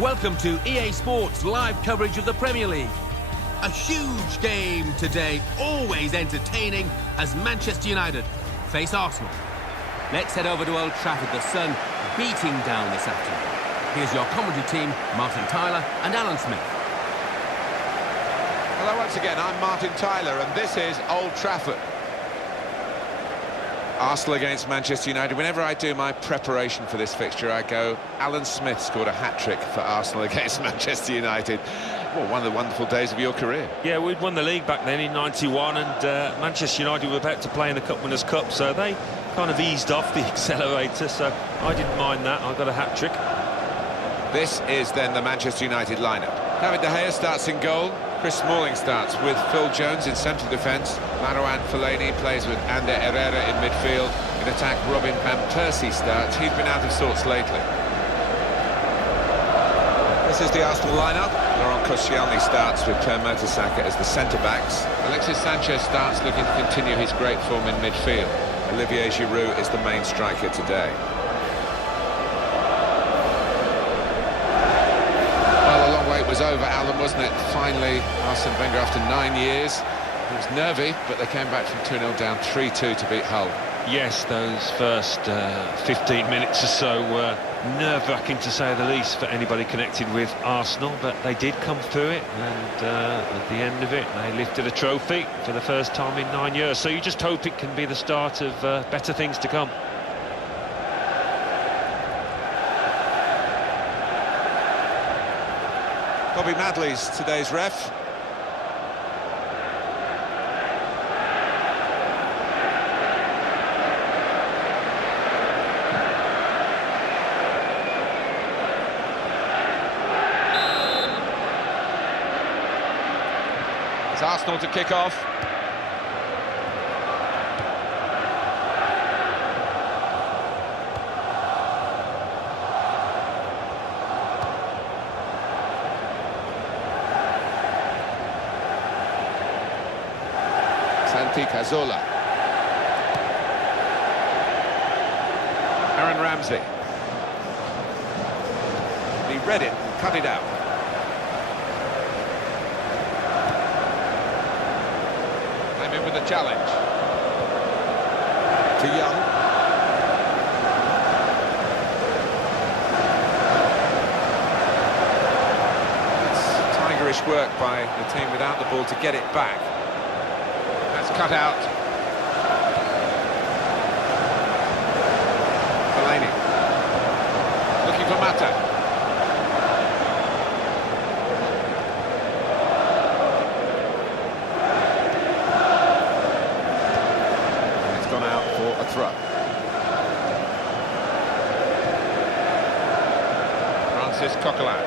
Welcome to EA Sports live coverage of the Premier League. A huge game today, always entertaining as Manchester United face Arsenal. Let's head over to Old Trafford, the sun beating down this afternoon. Here's your commentary team, Martin Tyler and Alan Smith. Hello once again, I'm Martin Tyler and this is Old Trafford. Arsenal against Manchester United. Whenever I do my preparation for this fixture, I go, Alan Smith scored a hat-trick for Arsenal against Manchester United. Well, one of the wonderful days of your career. Yeah, we'd won the league back then in '91 and Manchester United were about to play in the Cup Winners' Cup, so they kind of eased off the accelerator, so I didn't mind that. I got a hat-trick. This is then the Manchester United lineup. David De Gea starts in goal. Chris Smalling starts with Phil Jones in central defence. Marouane Fellaini plays with Ander Herrera in midfield. In attack, Robin van Persie starts. He's been out of sorts lately. This is the Arsenal lineup. Laurent Koscielny starts with Per Mertesacker as the centre-backs. Alexis Sanchez starts looking to continue his great form in midfield. Olivier Giroud is the main striker today. It was over, Alan, wasn't it? Finally, Arsene Wenger, after 9 years, he was nervy, but they came back from 2-0 down, 3-2 to beat Hull. Yes, those first 15 minutes or so were nerve-wracking, to say the least, for anybody connected with Arsenal, but they did come through it, and at the end of it, they lifted a trophy for the first time in 9 years, so you just hope it can be the start of better things to come. Bobby Madley's today's ref. It's Arsenal to kick off. Santi Cazorla. Aaron Ramsey. He read it and cut it out. Came in with a challenge. To Young. It's tigerish work by the team without the ball to get it back. Cut out. Fellaini. Looking for Mata. And it's gone out for a throw. Francis Coquelin.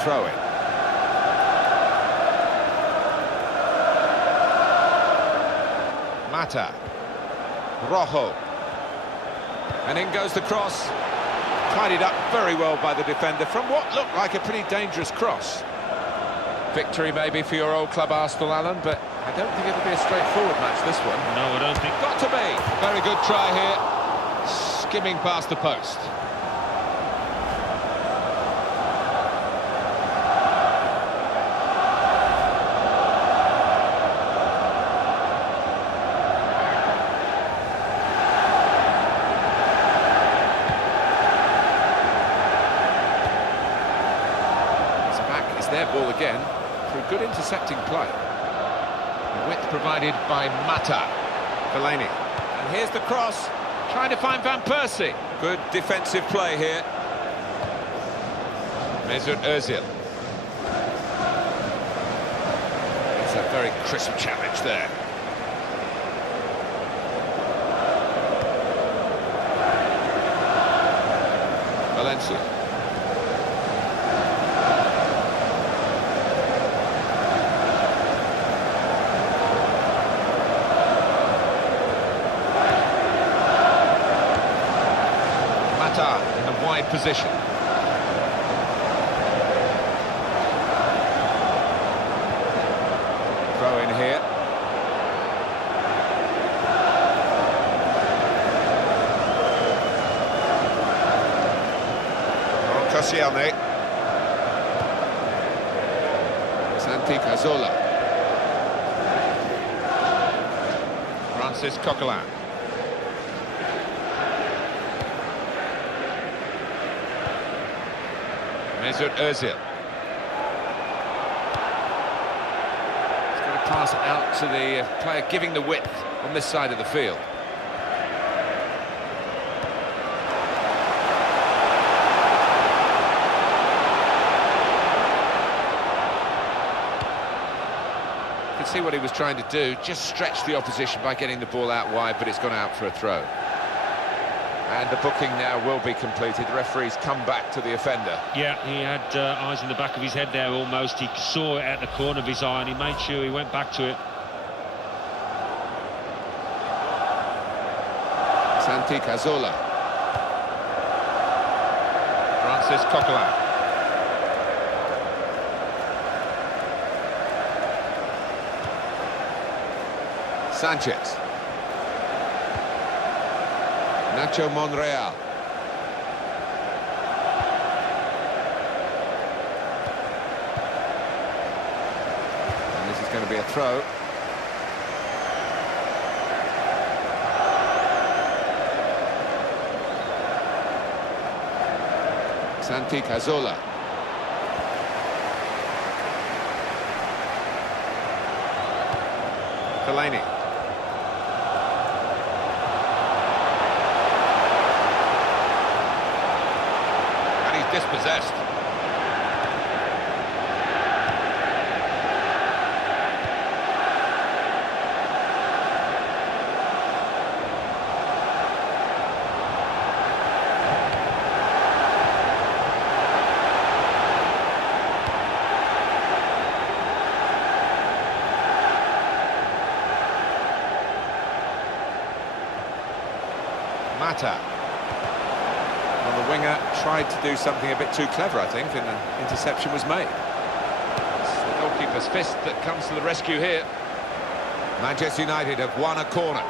Throw-in. Mata. Rojo. And in goes the cross. Tidied up very well by the defender from what looked like a pretty dangerous cross. Victory maybe for your old club Arsenal, Alan, but I don't think it'll be a straightforward match, this one. No, I don't think. Got to be. Very good try here. Skimming past the post. Their ball again through good intercepting play. The width provided by Mata. Fellaini. And here's the cross, trying to find Van Persie. Good defensive play here. Mesut Ozil. It's a very crisp challenge there. Valencia. In a wide position. Throw in here. Koscielny. Santi Cazorla. Francis Coquelin. Mesut Ozil. He's going to pass it out to the player giving the width on this side of the field. You can see what he was trying to do, just stretch the opposition by getting the ball out wide, but it's gone out for a throw. And the booking now will be completed. The referee's come back to the offender. Yeah, he had eyes in the back of his head there almost. He saw it at the corner of his eye and he made sure he went back to it. Santi Cazorla. Francis Coquelin. Sanchez. Nacho Monreal. And this is going to be a throw. Santi Cazorla. Fellaini. Dispossessed. Mata. Well, the winger tried to do something a bit too clever, I think, and an interception was made. It's the goalkeeper's fist that comes to the rescue here. Manchester United have won a corner.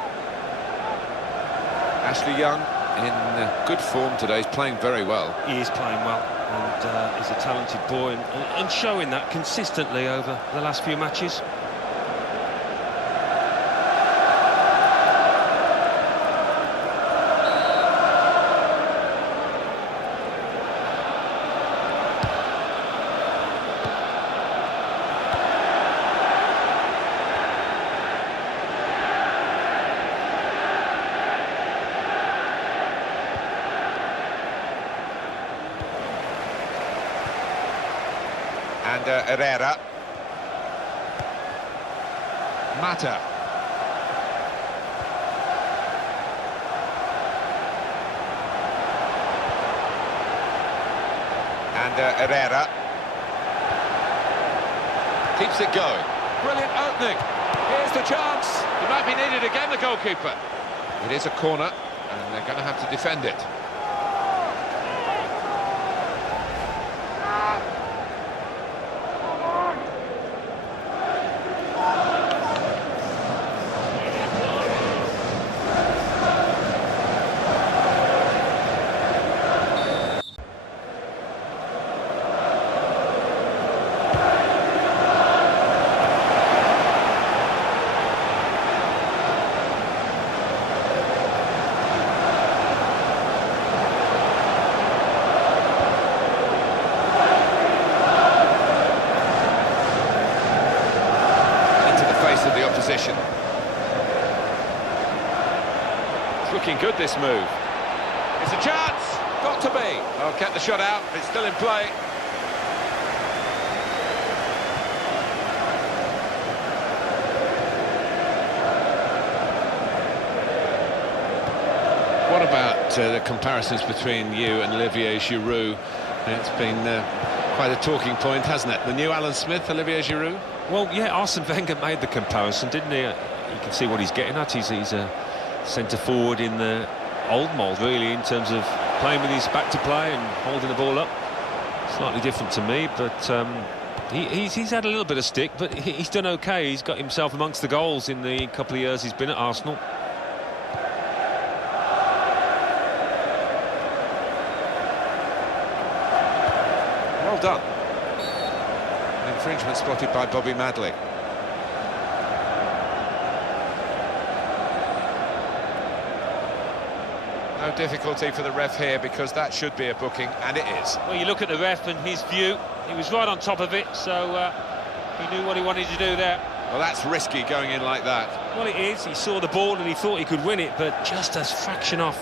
Ashley Young in good form today. He's playing very well. He is playing well, and he's a talented boy, and showing that consistently over the last few matches. And Herrera. Mata. And Herrera. Keeps it going. Brilliant opening. Here's the chance. It might be needed again, the goalkeeper. It is a corner, and they're going to have to defend it. Opposition. It's looking good, this move. It's a chance! Got to be! I'll get the shot out, it's still in play. What about the comparisons between you and Olivier Giroud? It's been quite a talking point, hasn't it? The new Alan Smith, Olivier Giroud? Well, yeah, Arsene Wenger made the comparison, didn't he? You can see what he's getting at. He's a centre-forward in the old mould, really, in terms of playing with his back to play and holding the ball up. Slightly different to me, but He's had a little bit of stick, but he's done okay. He's got himself amongst the goals in the couple of years he's been at Arsenal. Well done. An infringement spotted by Bobby Madley. No difficulty for the ref here, because that should be a booking, and it is. Well, you look at the ref and his view, he was right on top of it, so he knew what he wanted to do there. Well, that's risky going in like that. Well, it is. He saw the ball and he thought he could win it, but just a fraction off.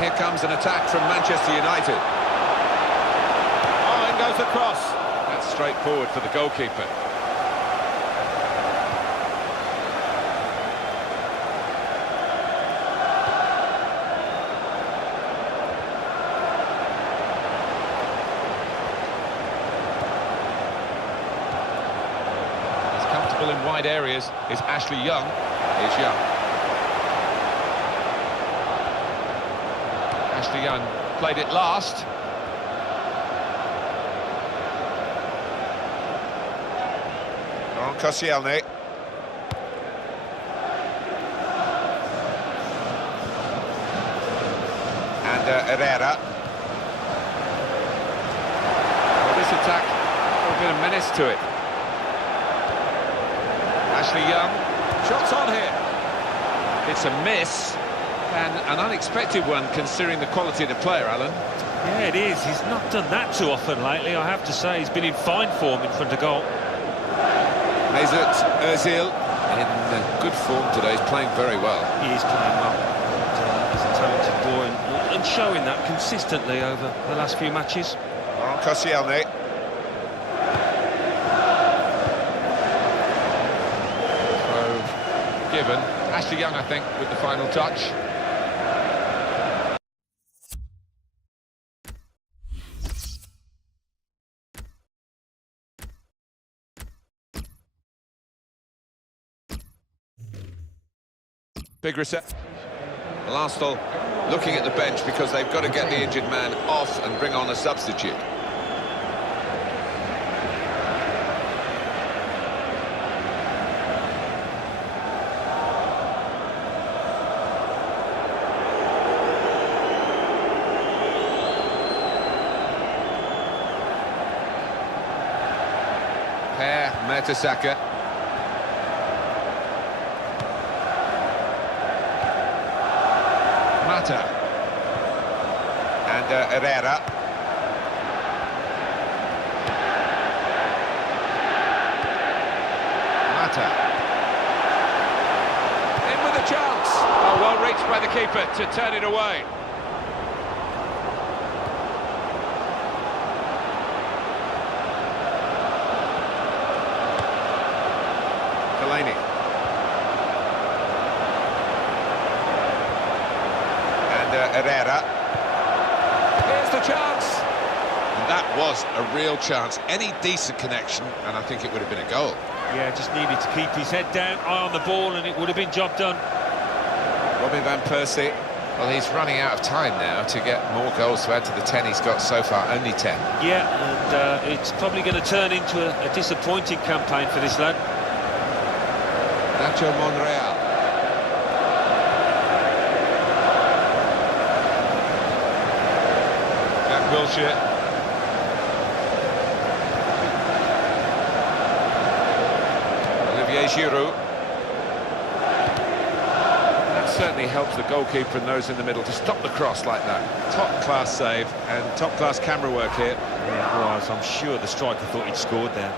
Here comes an attack from Manchester United. Oh, in goes the cross. That's straightforward for the goalkeeper. He's comfortable in wide areas. Is Ashley Young. Is Young. Ashley Young played it last. Laurent Koscielny. And Herrera. Well, this attack, a bit of menace to it. Ashley Young. Shots on here. It's a miss. And an unexpected one, considering the quality of the player, Alan. Yeah, it is. He's not done that too often lately, I have to say. He's been in fine form in front of goal. Mesut Ozil in good form today. He's playing very well. He is playing well. He's a talented boy and showing that consistently over the last few matches. Laurent Koscielny. So, given. Ashley Young, I think, with the final touch. Big reception. Well, Arsenal looking at the bench because they've got to get the injured man off and bring on a substitute. Per Mertesacker. Mata. And Herrera. Mata. In with a chance. Oh, well reached by the keeper to turn it away. Delaney. Herrera. Here's the chance. And that was a real chance. Any decent connection, and I think it would have been a goal. Yeah, just needed to keep his head down, eye on the ball, and it would have been job done. Robin Van Persie. Well, he's running out of time now to get more goals to add to the 10 he's got so far, only 10. Yeah, and it's probably going to turn into a disappointing campaign for this lad. Nacho Monreal. Jack Wilshere. Olivier Giroud. That certainly helps the goalkeeper and those in the middle to stop the cross like that. Top-class save and top-class camera work here. Yeah, it was. I'm sure the striker thought he'd scored there.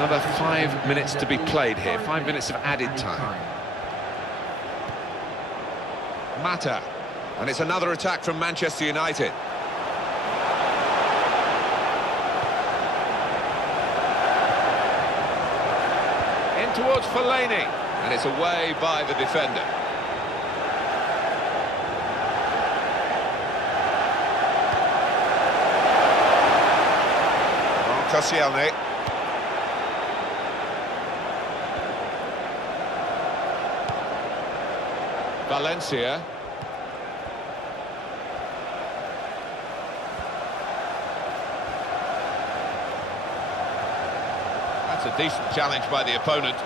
Another 5 minutes to be played here, 5 minutes of added time. Mata, and it's another attack from Manchester United. In towards Fellaini, and it's away by the defender. Koscielny. Valencia. That's a decent challenge by the opponent.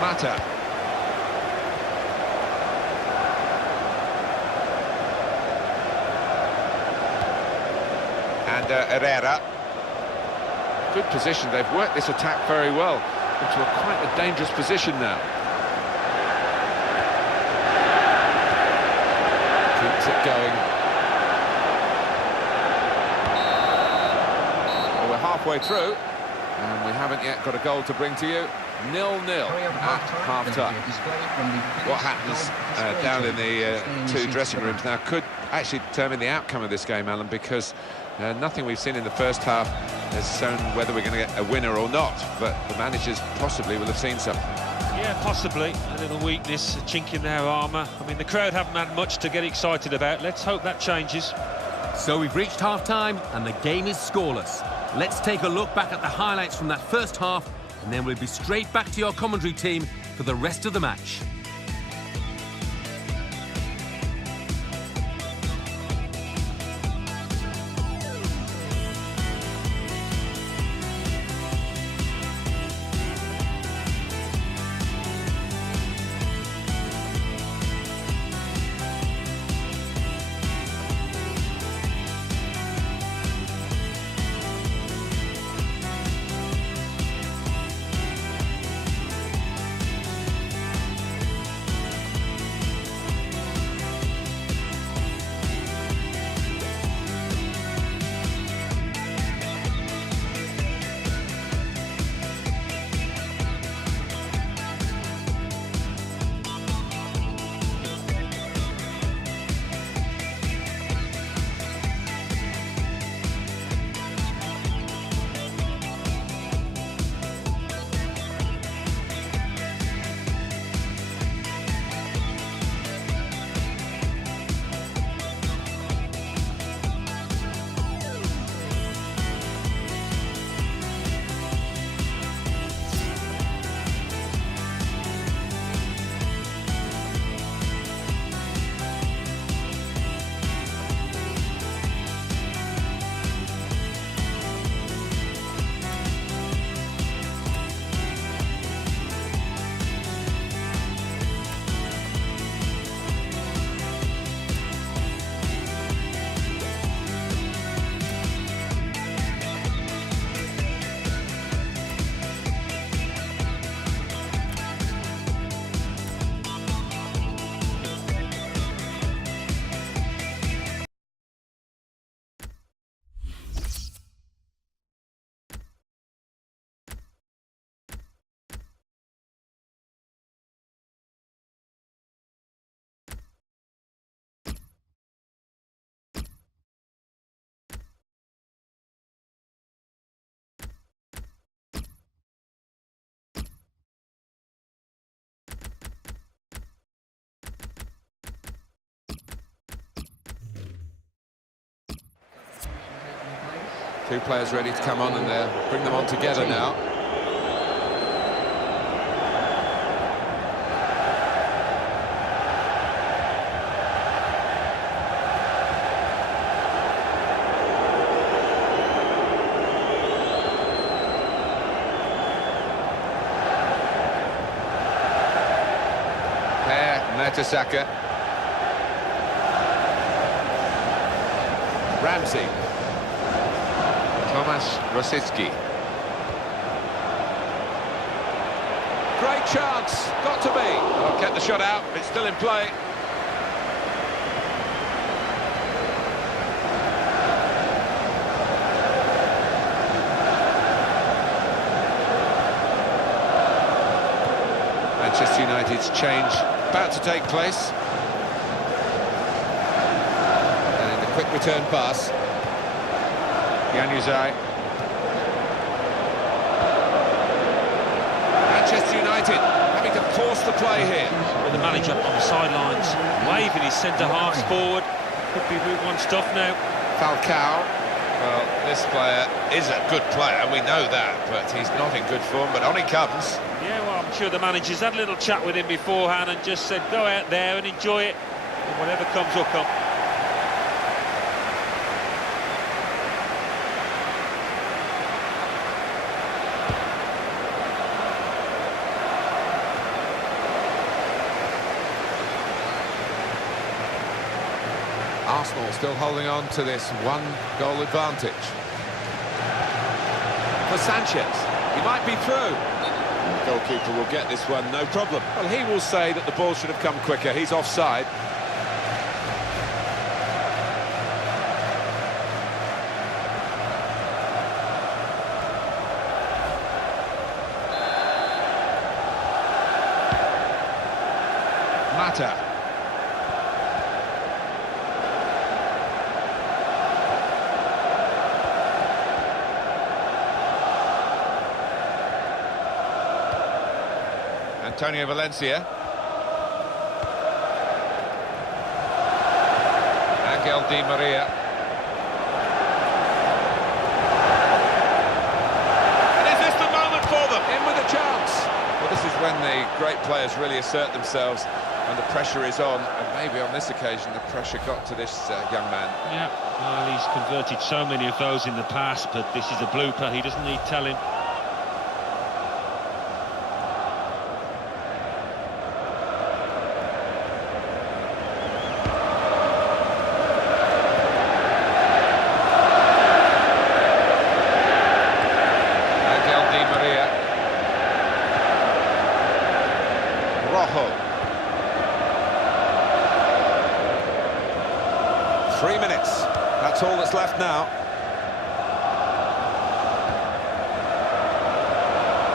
Mata. And Herrera. Good position, they've worked this attack very well into quite a dangerous position now. Keeps it going. Well, we're halfway through, and we haven't yet got a goal to bring to you. 0-0 at half-time. What happens down in the two dressing rooms now could actually determine the outcome of this game, Alan, because nothing we've seen in the first half has shown whether we're going to get a winner or not, but the managers possibly will have seen something. Yeah, possibly. A little weakness, a chink in their armour. I mean, the crowd haven't had much to get excited about. Let's hope that changes. So we've reached half-time and the game is scoreless. Let's take a look back at the highlights from that first half, and then we'll be straight back to your commentary team for the rest of the match. Two players ready to come on, and they'll bring them on together now. Mertesacker. Ramsey. Tomasz Rosicki. Great chance, got to be. Oh, kept the shot out, it's still in play. United's change about to take place. And in the quick return pass, Januzaj. Manchester United having to force the play here. With the manager on the sidelines, waving his centre-halves forward. Could be Route 1 stuff now. Falcao. Well, this player is a good player, we know that, but he's not in good form, but on he comes. Yeah, well, I'm sure the manager's had a little chat with him beforehand and just said, go out there and enjoy it, and whatever comes will come. Arsenal still holding on to this one-goal advantage. For Sanchez, he might be through. The goalkeeper will get this one, no problem. Well, he will say that the ball should have come quicker. He's offside. Mata. Antonio Valencia. Angel Di Maria. And is this the moment for them? In with a chance. Well, this is when the great players really assert themselves and the pressure is on. And maybe on this occasion the pressure got to this young man. Yeah, well, he's converted so many of those in the past, but this is a blooper. He doesn't need telling. Rojo. 3 minutes. That's all that's left now.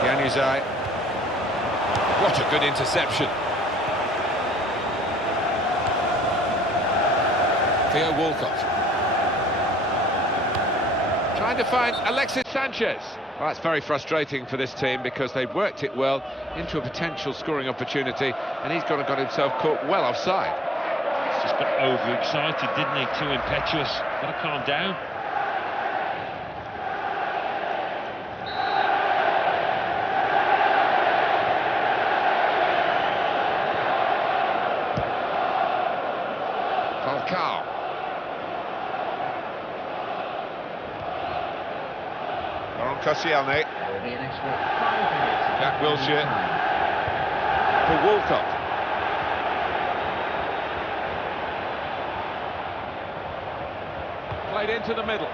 Januzaj. What a good interception. Theo Walcott. Trying to find Alexis Sanchez. Well, that's very frustrating for this team because they've worked it well into a potential scoring opportunity, and he's got himself caught well offside. He's just got overexcited, didn't he? Too impetuous. Got to calm down. Falcao. Laurent Koscielny. Jack Wilshere. For Walcott. Played into the middle.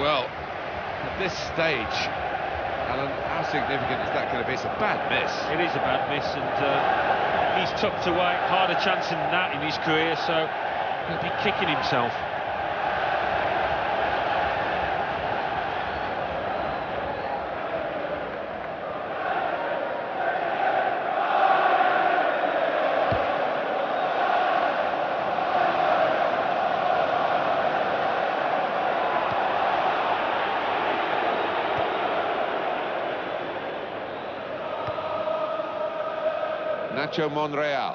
Well, at this stage, Alan, how significant is that going to be? It's a bad miss. It is a bad miss, and he's tucked away. Harder chance than that in his career, so he'll be kicking himself. Nacho Monreal.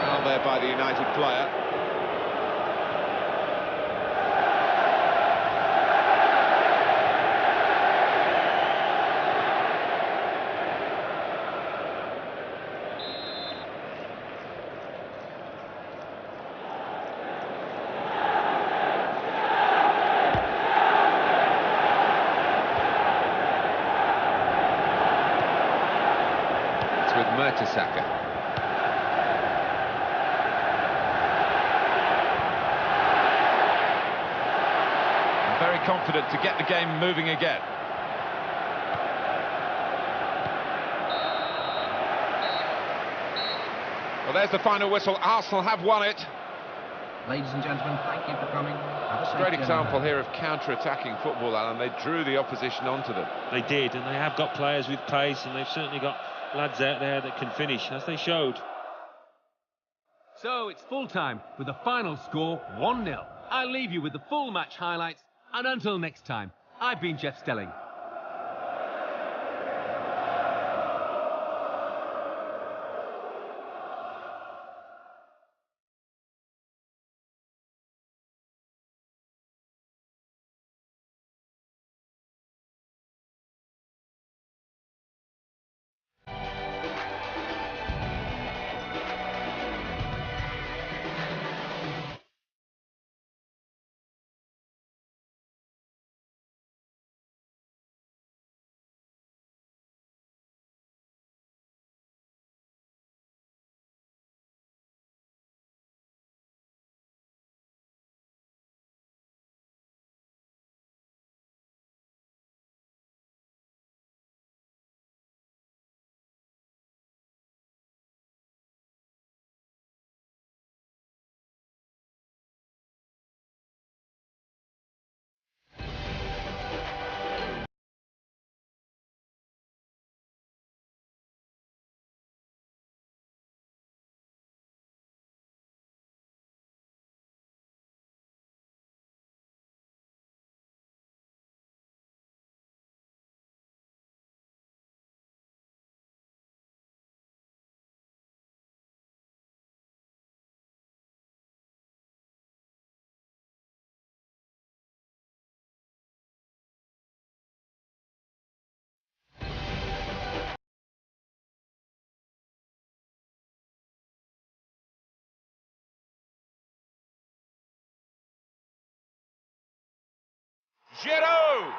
Foul there by the United player. With Mertesacker. Very confident to get the game moving again. Well, there's the final whistle. Arsenal have won it. Ladies and gentlemen, thank you for coming. Have a safe Great journey example home. here of counter-attacking football, Alan. They drew the opposition onto them. They did, and they have got players with pace, and they've certainly got lads out there that can finish, as they showed. So it's full time with the final score 1-0. I'll leave you with the full match highlights, and until next time, I've been Jeff Stelling. Giroud!